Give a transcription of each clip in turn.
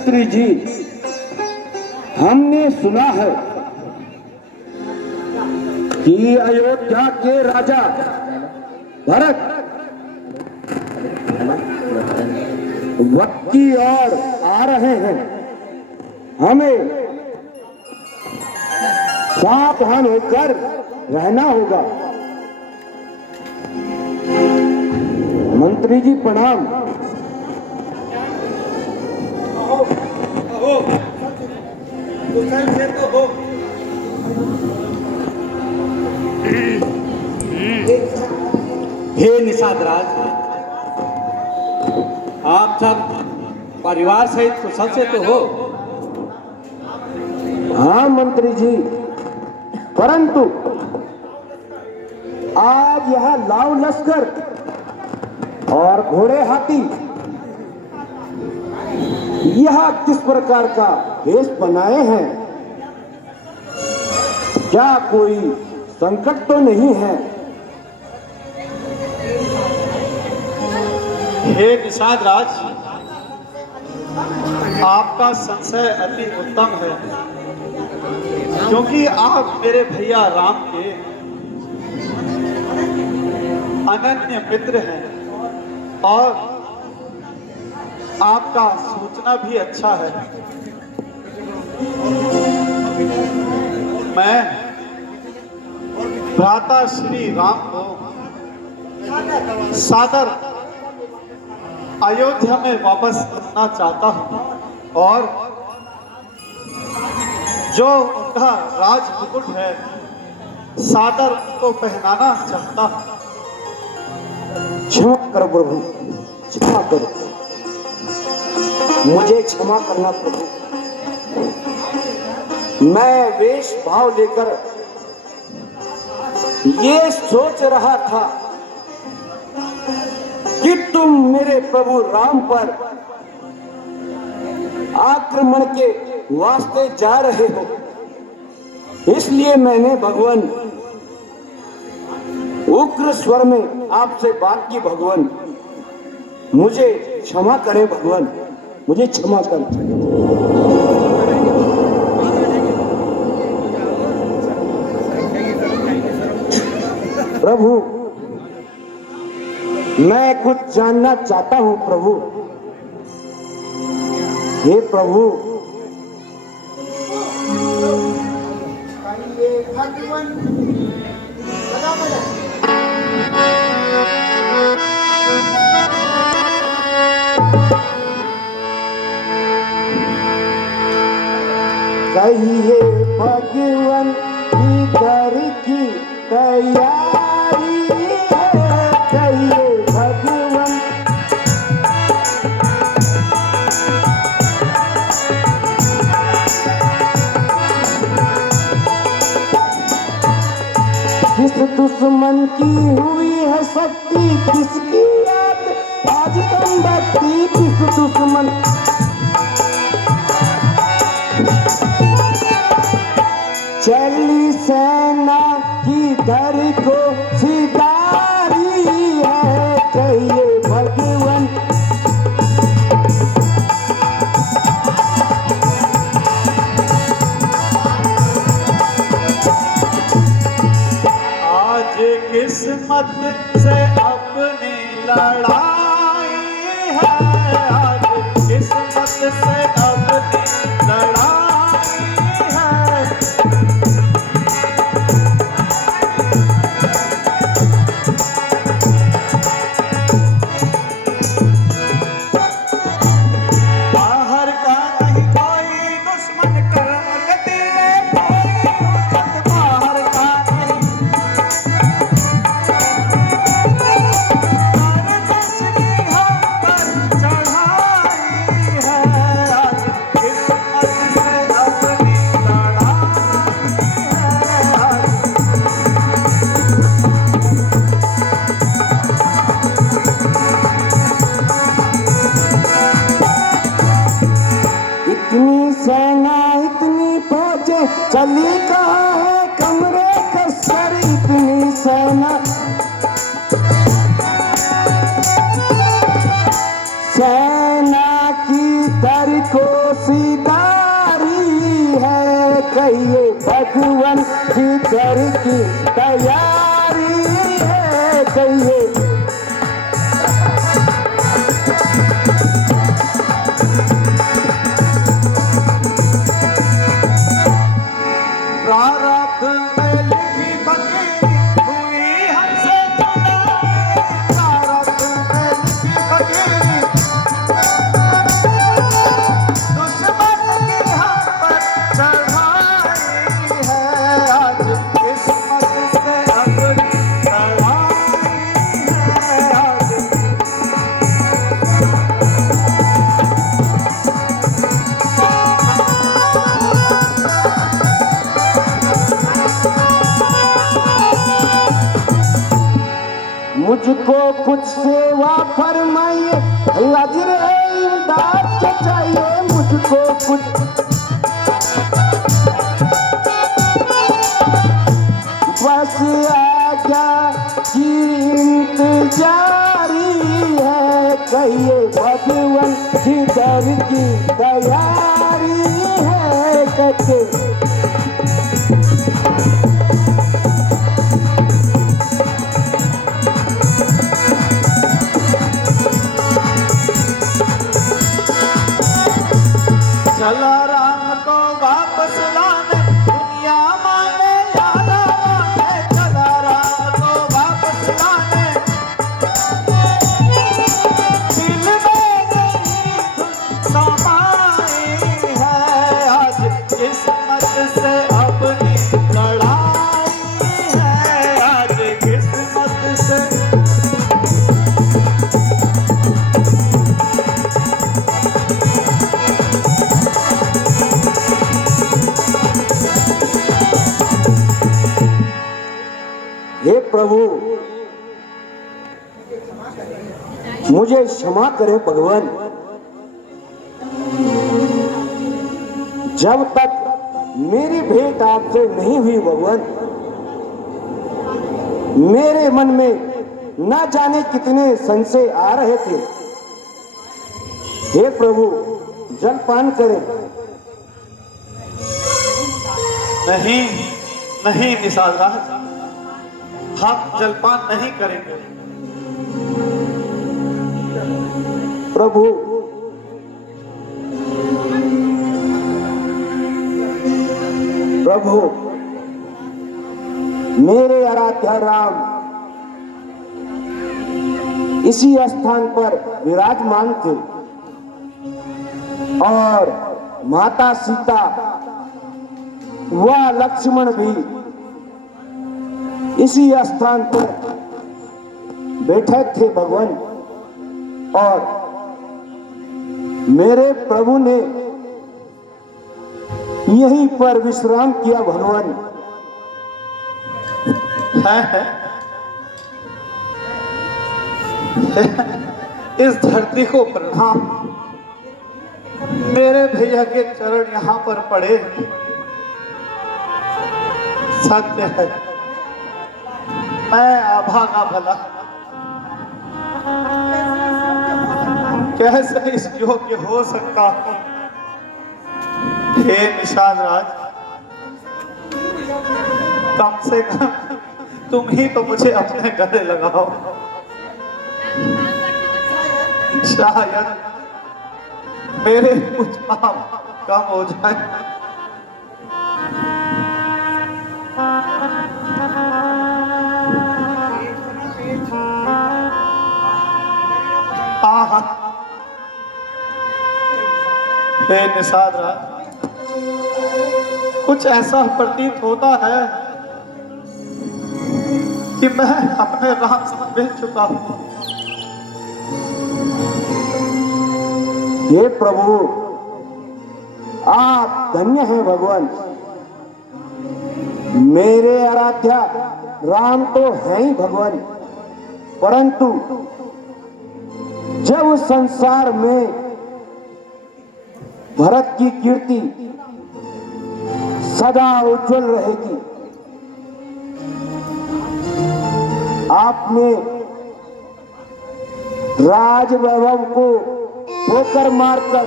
मंत्री जी, हमने सुना है कि अयोध्या के राजा भरत वक्त की ओर आ रहे हैं। हमें सावधान होकर रहना होगा। मंत्री जी प्रणाम। हे निषाद राज, आप सब परिवार सहित कुशल से तो हो? हाँ मंत्री जी, परंतु आज यह लाव लश्कर और घोड़े हाथी यह किस प्रकार का भेष बनाए हैं? क्या कोई संकट तो नहीं है? हे निषाद राज, आपका संशय अति उत्तम है, क्योंकि आप मेरे भैया राम के अनन्य मित्र हैं और आपका सोचना भी अच्छा है। मैं भ्राता श्री राम को सादर अयोध्या में वापस करना चाहता हूँ और जो उनका राज मुकुट है सादर को पहनाना चाहता हूँ। क्षमा करो प्रभु, क्षमा करो, मुझे क्षमा करना प्रभु। मैं वेश भाव लेकर ये सोच रहा था कि तुम मेरे प्रभु राम पर आक्रमण के वास्ते जा रहे हो, इसलिए मैंने भगवान उग्र स्वर में आपसे बात की। भगवान मुझे क्षमा करें, भगवान मुझे क्षमा करें। प्रभु मैं कुछ जानना चाहता हूं प्रभु। हे प्रभु, कहिए भगवान इधर की तैयारी है, कहिए भगवान। किस दुश्मन की हुई है शक्ति, किसकी याद आज कम बत्ती, किस दुश्मन। चली सेना की धर को सिधारी है, कहिए भगवान। आज किस्मत से अपनी लड़ाई है, आज किस्मत से अपनी लड़ाई है। बाहर का नहीं कोई दुश्मन कर दिए कोई उम्मत, बाहर का चली कहाँ है कमरे कसर, इतनी सेना। सेना की दर को भगवान जिधर की तैयारी है कहिए। प्रारब्ध में लिखी फकीरी हुई हमसे जुदाई, प्रारब्ध में लिखी फकीरी दुश्मन की हम पर चढ़ाई है, आज किस्मत से अपनी लड़ाई है, आज मुझको कुछ सेवा फरमाइए, नजर इमदाद के चाहिए। मुझको कुछ बस आज्ञा की इंतजारी है कहिए। भगवान जिधर की तैयारी है कहिए। चला राम को वापस लाने, दुनिया माने यारा माने, चला राम को वापस लाने, दिल में नई धुन समाई है, आज किस्मत से अपनी लड़ाई है, आज किस्मत से हे प्रभु मुझे क्षमा करे भगवान। जब तक मेरी भेंट आपसे नहीं हुई भगवान, मेरे मन में न जाने कितने संशय आ रहे थे। हे प्रभु जलपान करें। नहीं नहीं निषाद राज, हम जलपान नहीं करेंगे। प्रभु प्रभु मेरे आराध्य राम इसी स्थान पर विराजमान थे और माता सीता व लक्ष्मण भी इसी स्थान पर बैठे थे भगवान। और मेरे प्रभु ने यहीं पर विश्राम किया भगवान। है। इस धरती को प्रणाम, मेरे भैया के चरण यहाँ पर पड़े। सत्य है, मैं अभागा भला कैसे इस योग्य हो सकता हूं। हे निषाद राज, कम से कम तुम ही तो मुझे अपने गले लगाओ। शायद मेरे कुछ पाप कम हो जाए। हे निषाद राज, कुछ ऐसा प्रतीत होता है कि मैं अपने राम से मिल चुका हूं। हे प्रभु आप धन्य हैं भगवान। मेरे आराध्या राम तो है ही भगवान, परंतु जब संसार में भरत की कीर्ति सदा उज्जवल रहेगी, आपने राज वैभव को ठोकर मारकर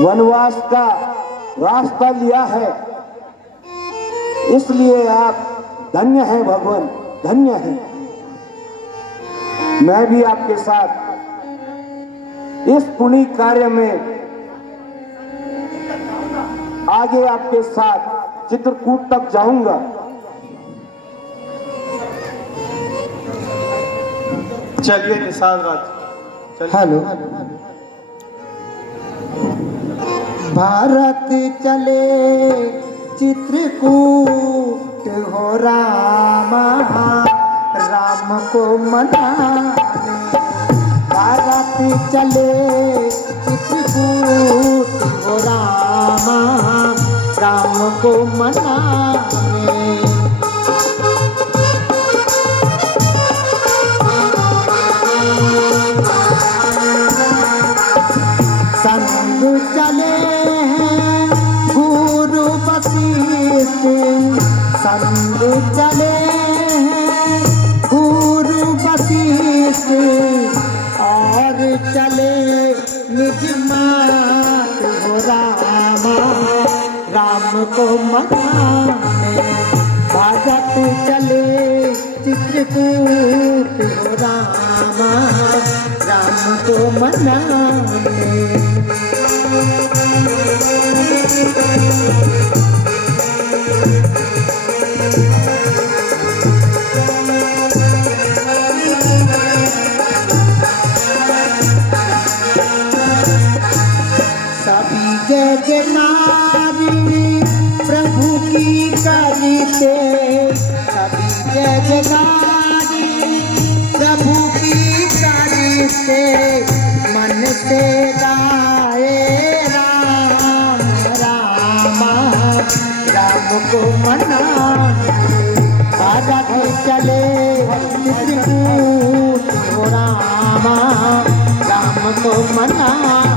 वनवास का रास्ता लिया है, इसलिए आप धन्य हैं भगवान, धन्य हैं। मैं भी आपके साथ इस पुण्य कार्य में आगे आपके साथ चित्रकूट तक जाऊंगा। चलिए निषाद राज, चलिए। हेलो। भारत चले चित्रकूट हो रामा, राम को मनाने। भारत चले चित्रकूट हो रामा, राम को मनाने। संग चले हैं गुरु वशिष्ठ, संग चले हैं गुरु वशिष्ठ, और चले निज मात हो रामा, राम को मनाने। भारत चले चित्रकूट हो रामा, राम को मनाने। सभी जय जयकारी प्रभु की करते, सभी जय जयकारी प्रभु की करते, मन से गाए राम रामा, राम को मनाने। भारत चले चित्रकूट हो रामा, राम को मनाने।